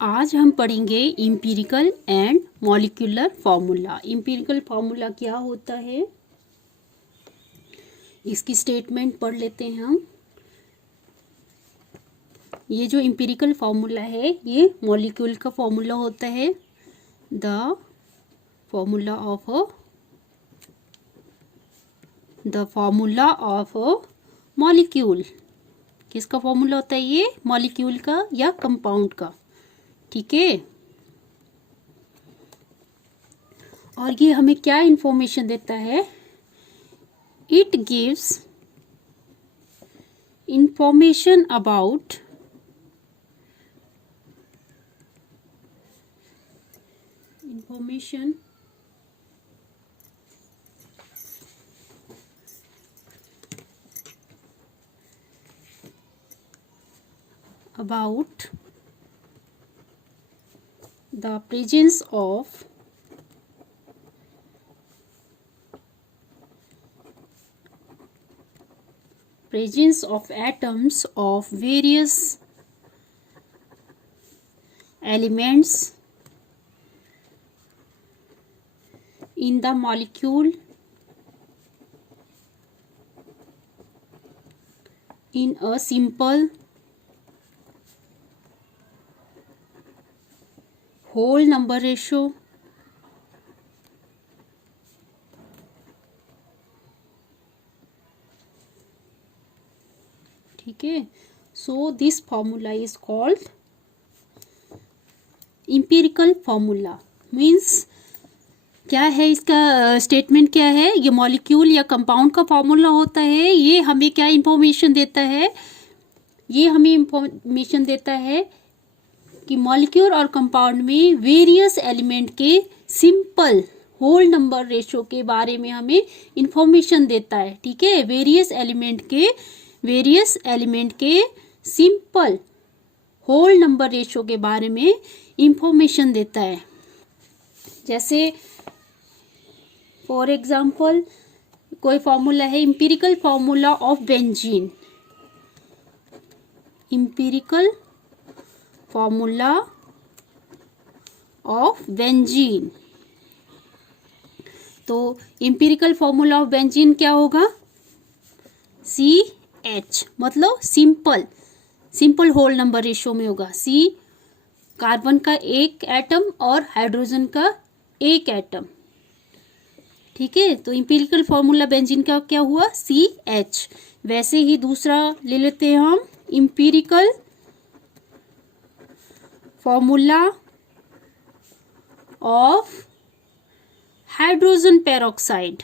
आज हम पढ़ेंगे empirical and molecular formula. Empirical formula क्या होता है, इसकी स्टेटमेंट पढ़ लेते हैं हम। ये जो इम्पीरिकल फॉर्मूला है ये मॉलिक्यूल का फॉर्मूला होता है। The formula of molecule. किसका फॉर्मूला होता है ये? मॉलिक्यूल का या कंपाउंड का। ठीक है, और ये हमें क्या इंफॉर्मेशन देता है? It gives information about the presence of atoms of various elements in the molecule in a simple whole number ratio ठीक है। So this formula is called empirical formula. Means क्या है, इसका स्टेटमेंट क्या है? ये मॉलिक्यूल या कंपाउंड का फॉर्मूला होता है। ये हमें क्या इंफॉर्मेशन देता है? ये हमें इंफॉर्मेशन देता है कि मॉलिक्यूल और कंपाउंड में वेरियस एलिमेंट के सिंपल होल नंबर रेशो के बारे में हमें इंफॉर्मेशन देता है। ठीक है, वेरियस एलिमेंट के सिंपल होल नंबर रेशो के बारे में इंफॉर्मेशन देता है। जैसे फॉर एग्जाम्पल कोई फॉर्मूला है, empirical formula of benzene. Empirical formula of benzene. तो इम्पीरिकल फॉर्मूला ऑफ बेंजीन क्या होगा? CH, मतलब सिंपल होल नंबर रेशियो में होगा। C कार्बन का एक एटम और हाइड्रोजन का एक एटम। ठीक है, तो इम्पीरिकल फॉर्मूला बेंजीन का क्या हुआ? CH। वैसे ही दूसरा ले लेते हैं हम, empirical formula of hydrogen peroxide.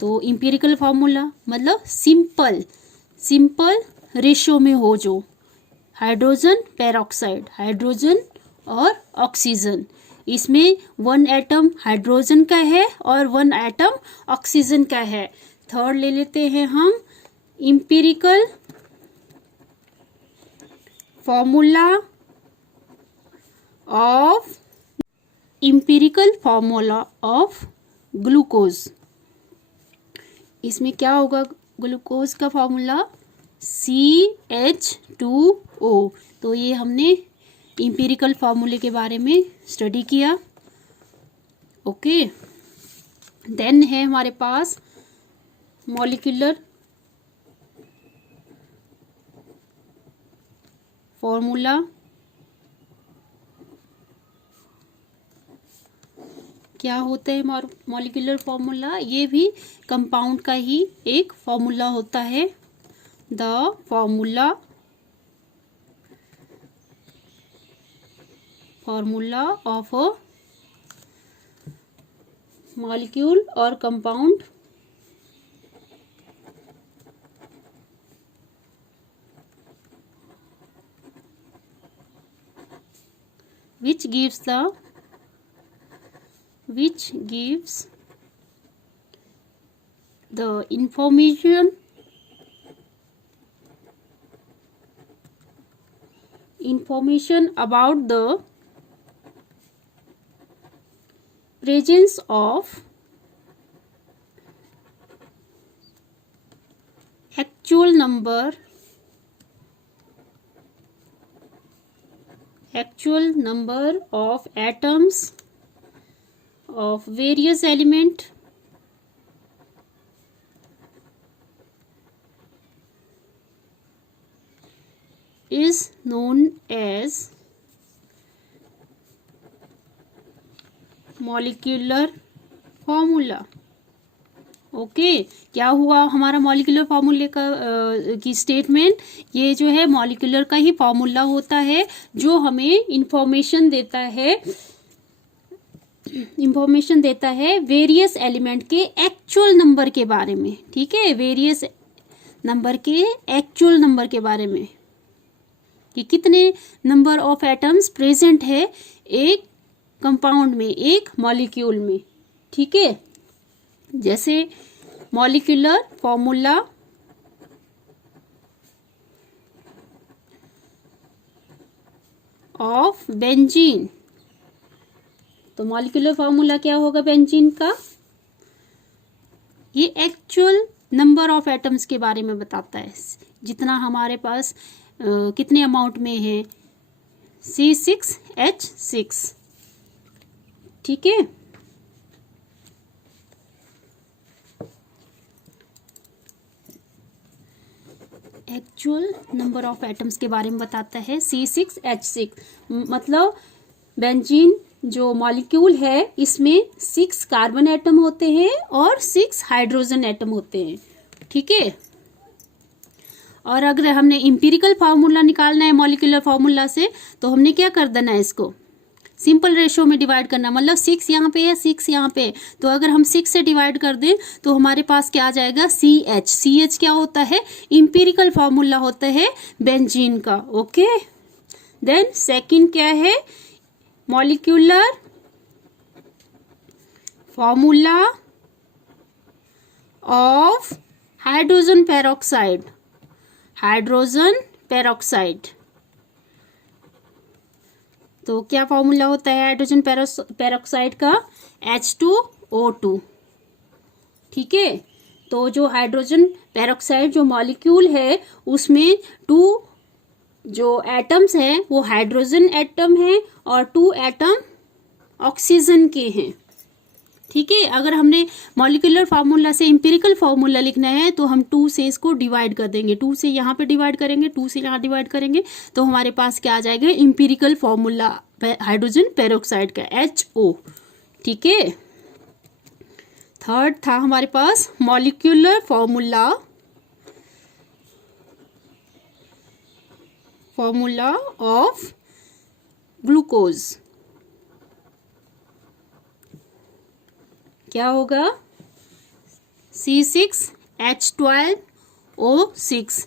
तो इम्पीरिकल फॉर्मूला मतलब सिंपल रेशियो में हो जो हाइड्रोजन पेरोक्साइड, हाइड्रोजन और ऑक्सीजन। इसमें 1 एटम हाइड्रोजन का है और 1 एटम ऑक्सीजन का है। थर्ड ले लेते हैं हम, इम्पीरिकल फॉर्मूला ऑफ ग्लूकोज। इसमें क्या होगा? ग्लूकोज का फॉर्मूला CH2O। तो ये हमने इम्पीरिकल फॉर्मूले के बारे में स्टडी किया। ओके, देन है हमारे पास मॉलिक्यूलर फॉर्मूला। क्या होता है मॉलिक्यूलर फॉर्मूला? ये भी कंपाउंड का ही एक फॉर्मूला होता है। The formula of a molecule और compound which gives the information about the presence of actual number of atoms of various element is known as molecular formula. Okay, क्या हुआ हमारा मॉलिक्यूलर फॉर्मूले का की स्टेटमेंट? ये जो है मॉलिक्यूलर का ही फॉर्मूला होता है जो हमें इंफॉर्मेशन देता है वेरियस एलिमेंट के एक्चुअल नंबर के बारे में। ठीक है, वेरियस नंबर के एक्चुअल नंबर के बारे में कि कितने नंबर ऑफ एटम्स प्रेजेंट है एक कंपाउंड में, एक मॉलिक्यूल में। ठीक है, जैसे मॉलिक्यूलर फॉर्मूला ऑफ बेंजीन, तो मॉलिक्यूलर फॉर्मूला क्या होगा बेंजीन का? ये एक्चुअल नंबर ऑफ एटम्स के बारे में बताता है, जितना हमारे पास कितने अमाउंट में है, C6H6। ठीक है, एक्चुअल नंबर ऑफ एटम्स के बारे में बताता है C6H6। मतलब बेंजीन जो मॉलिक्यूल है इसमें 6 कार्बन एटम होते हैं और 6 हाइड्रोजन एटम होते हैं। ठीक है, और अगर हमने इंपीरिकल फार्मूला निकालना है मॉलिक्यूलर फार्मूला से, तो हमने क्या कर देना है, इसको सिंपल रेशियो में डिवाइड करना। मतलब 6 यहाँ पे है, 6 यहाँ पे है, तो अगर हम 6 से डिवाइड कर दें तो हमारे पास क्या आ जाएगा, CH क्या होता है, इंपीरिकल फार्मूला होता है बेंजीन का। ओके, देन सेकंड क्या है, molecular formula of hydrogen peroxide. तो क्या फॉर्मूला होता है हाइड्रोजन पेरोक्साइड का, H2O2। ठीक है, तो जो हाइड्रोजन पेरोक्साइड जो मॉलिक्यूल है उसमें 2 जो एटम्स हैं वो हाइड्रोजन एटम है और 2 एटम ऑक्सीजन के हैं। ठीक है, अगर हमने मॉलिक्यूलर फार्मूला से इंपीरिकल फार्मूला लिखना है तो हम 2 से इसको डिवाइड कर देंगे, 2 से यहाँ पे डिवाइड करेंगे, 2 से यहाँ डिवाइड करेंगे, तो हमारे पास क्या आ जाएगा, इंपीरिकल फार्मूला हाइड्रोजन पेरोक्साइड का HO। ठीक है, थर्ड था हमारे पास मॉलिक्यूलर फॉर्मूला ऑफ ग्लूकोज। क्या होगा, C6H12O6।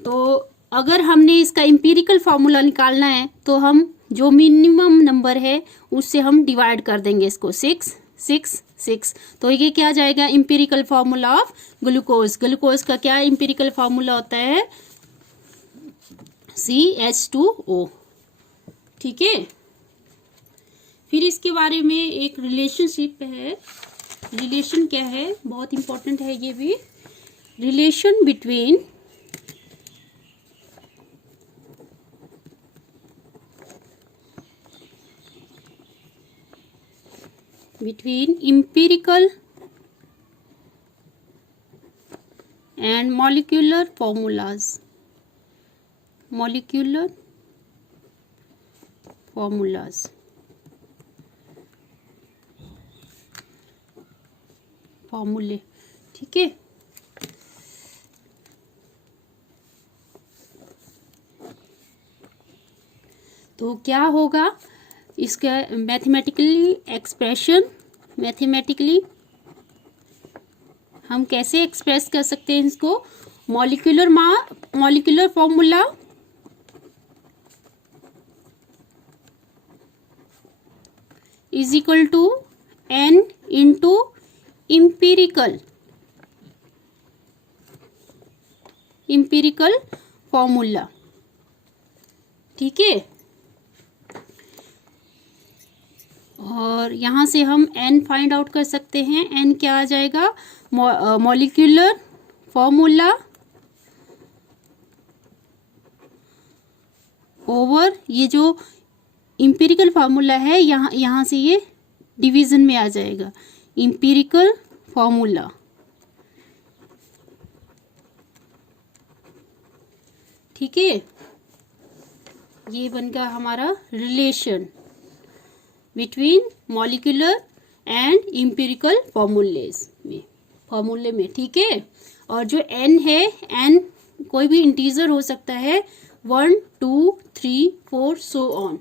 तो अगर हमने इसका इंपीरिकल फार्मूला निकालना है तो हम जो मिनिमम नंबर है उससे हम डिवाइड कर देंगे इसको, 6 6 6। तो ये क्या जाएगा, इंपीरिकल फार्मूला ऑफ ग्लूकोज का क्या इंपीरिकल फार्मूला होता है, CH2O। ठीक है, फिर इसके बारे में एक रिलेशनशिप है, रिलेशन क्या है, बहुत इंपॉर्टेंट है ये भी, relation between empirical and molecular formulas। फॉर्मूले। ठीक है, तो क्या होगा इसका मैथमेटिकली हम कैसे एक्सप्रेस कर सकते हैं इसको, molecular formula is equal to N into empirical formula. ठीक है, और यहाँ से हम N फाइंड आउट कर सकते हैं। N क्या आ जाएगा, मॉलिक्यूलर फॉर्मूला ओवर ये जो इम्पिरिकल फार्मूला है यहाँ से ये डिवीज़न में आ जाएगा, इम्पिरिकल फार्मूला। ठीक है, ये बन गया हमारा relation between molecular and empirical फॉर्मूले में। ठीक है, और जो n है, n कोई भी इंटीजर हो सकता है, 1 2 3 4 सो ऑन।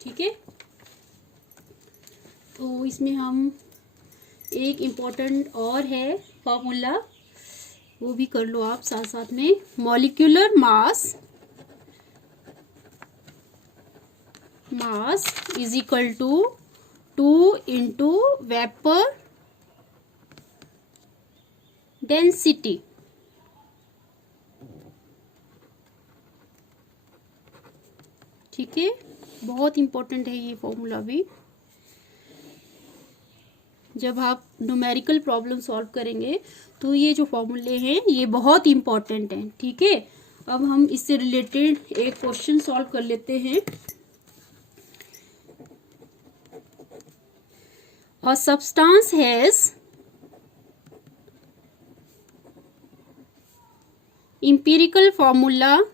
ठीक है, तो इसमें हम एक इम्पोर्टेंट और है फॉर्मूला, वो भी कर लो आप साथ साथ में। Molecular mass is equal to 2 into vapour density. ठीक है, बहुत इंपॉर्टेंट है ये फॉर्मूला भी। जब आप न्यूमेरिकल प्रॉब्लम सॉल्व करेंगे तो ये जो फॉर्मूले हैं ये बहुत इंपॉर्टेंट हैं। ठीक है, अब हम इससे रिलेटेड एक क्वेश्चन सॉल्व कर लेते हैं। A substance has empirical formula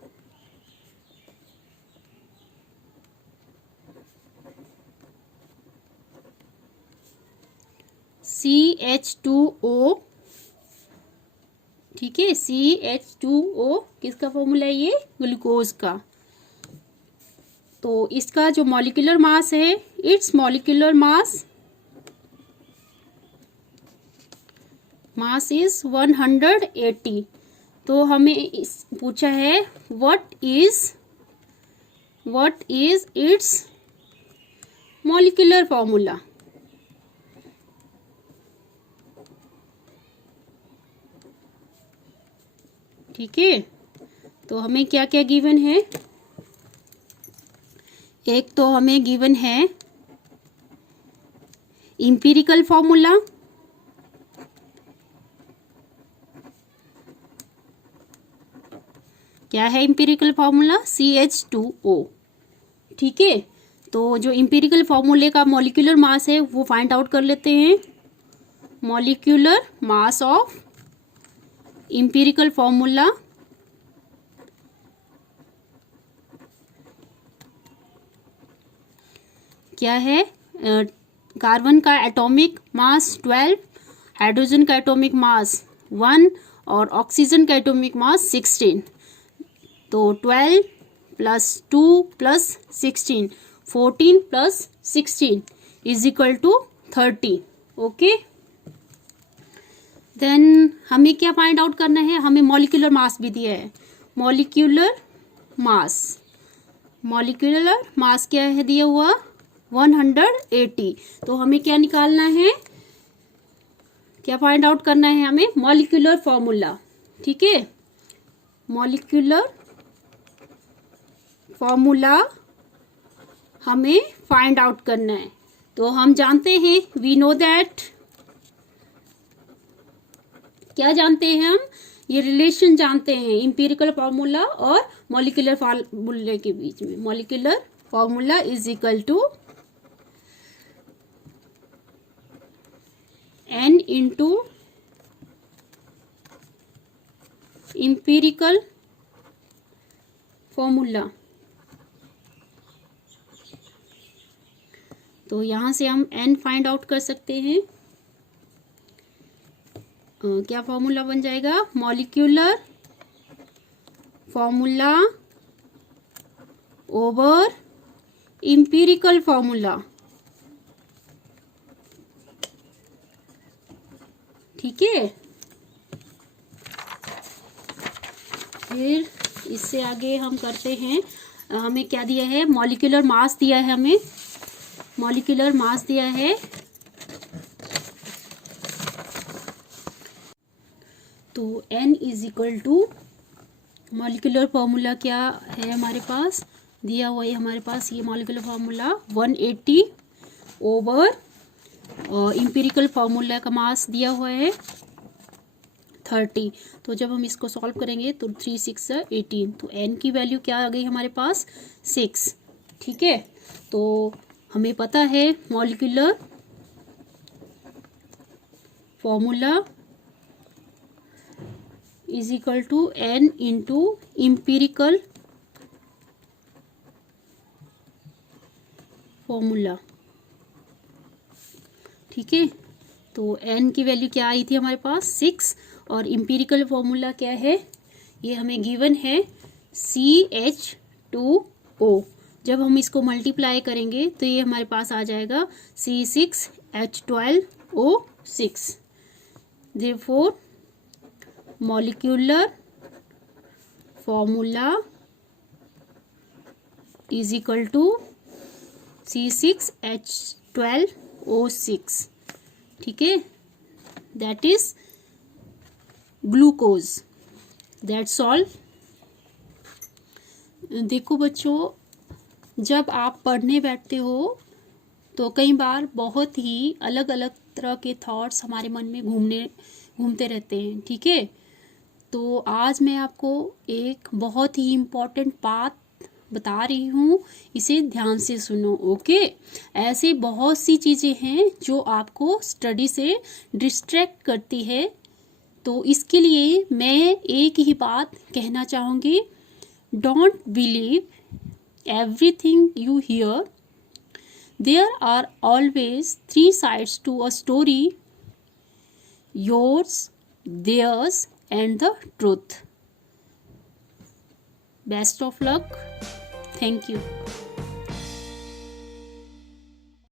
CH2O। ठीक है, CH2O किसका फॉर्मूला है? ये ग्लूकोज का। तो इसका जो मॉलिक्यूलर मास है, इट्स मॉलिक्यूलर मास इज 180। तो हमें पूछा है what is it's molecular formula. ठीक है, तो हमें क्या क्या गिवन है? एक तो हमें गिवन है इंपिरिकल फॉर्मूला, क्या है इंपिरिकल फार्मूला? CH2O। ठीक है, तो जो इंपिरिकल फार्मूले का मॉलिक्यूलर मास है वो फाइंड आउट कर लेते हैं। Molecular mass of empirical formula क्या है? कार्बन का एटॉमिक मास 12, हाइड्रोजन का एटॉमिक मास 1 और ऑक्सीजन का एटॉमिक मास 16। तो 12 plus 2 plus 16, 14 plus 16 is equal to 30। Okay, then हमें क्या फाइंड आउट करना है? हमें मॉलिक्यूलर मास भी दिया है। मॉलिक्यूलर मास क्या है दिया हुआ? 180। तो हमें क्या निकालना है? क्या फाइंड आउट करना है हमें? Molecular formula. ठीक है, मॉलिक्यूलर फॉर्मूला हमें फाइंड आउट करना है। तो हम जानते हैं, वी नो दैट, क्या जानते हैं हम? ये रिलेशन जानते हैं इंपिरिकल फार्मूला और मॉलिक्यूलर फार्मूले के बीच में। Molecular formula is equal to N into empirical formula. तो यहां से हम N फाइंड आउट कर सकते हैं। क्या फॉर्मूला बन जाएगा? Molecular formula over empirical formula. ठीक है, फिर इससे आगे हम करते हैं। हमें क्या दिया है? मॉलिक्यूलर मास दिया है हमें। मॉलिक्यूलर मास दिया है, तो N is equal to, molecular formula क्या है हमारे पास दिया हुआ है? हमारे पास ये molecular formula 180 over empirical formula का मास दिया हुआ है 30। तो जब हम इसको सॉल्व करेंगे तो 3 6 18, तो n की वैल्यू क्या आ गई हमारे पास 6। ठीक है, तो हमें पता है molecular formula is equal to n into empirical formula. ठीक है, तो n की वैल्यू क्या आई थी हमारे पास 6, और इम्पीरिकल फॉर्मूला क्या है, ये हमें गिवन है CH2O। जब हम इसको मल्टीप्लाई करेंगे तो ये हमारे पास आ जाएगा C6H12O6। Therefore molecular formula is equal to C6H12O6। ठीक है, that is glucose. That's all. देखो बच्चों, जब आप पढ़ने बैठते हो तो कई बार बहुत ही अलग अलग तरह के थॉट्स हमारे मन में घूमते रहते हैं। ठीक है, तो आज मैं आपको एक बहुत ही इम्पोर्टेंट बात बता रही हूँ, इसे ध्यान से सुनो। ओके, ऐसे बहुत सी चीज़ें हैं जो आपको स्टडी से डिस्ट्रैक्ट करती है, तो इसके लिए मैं एक ही बात कहना चाहूँगी, don't believe everything you hear, there are always 3 sides to a story, yours, theirs and the truth. Best of luck, thank you.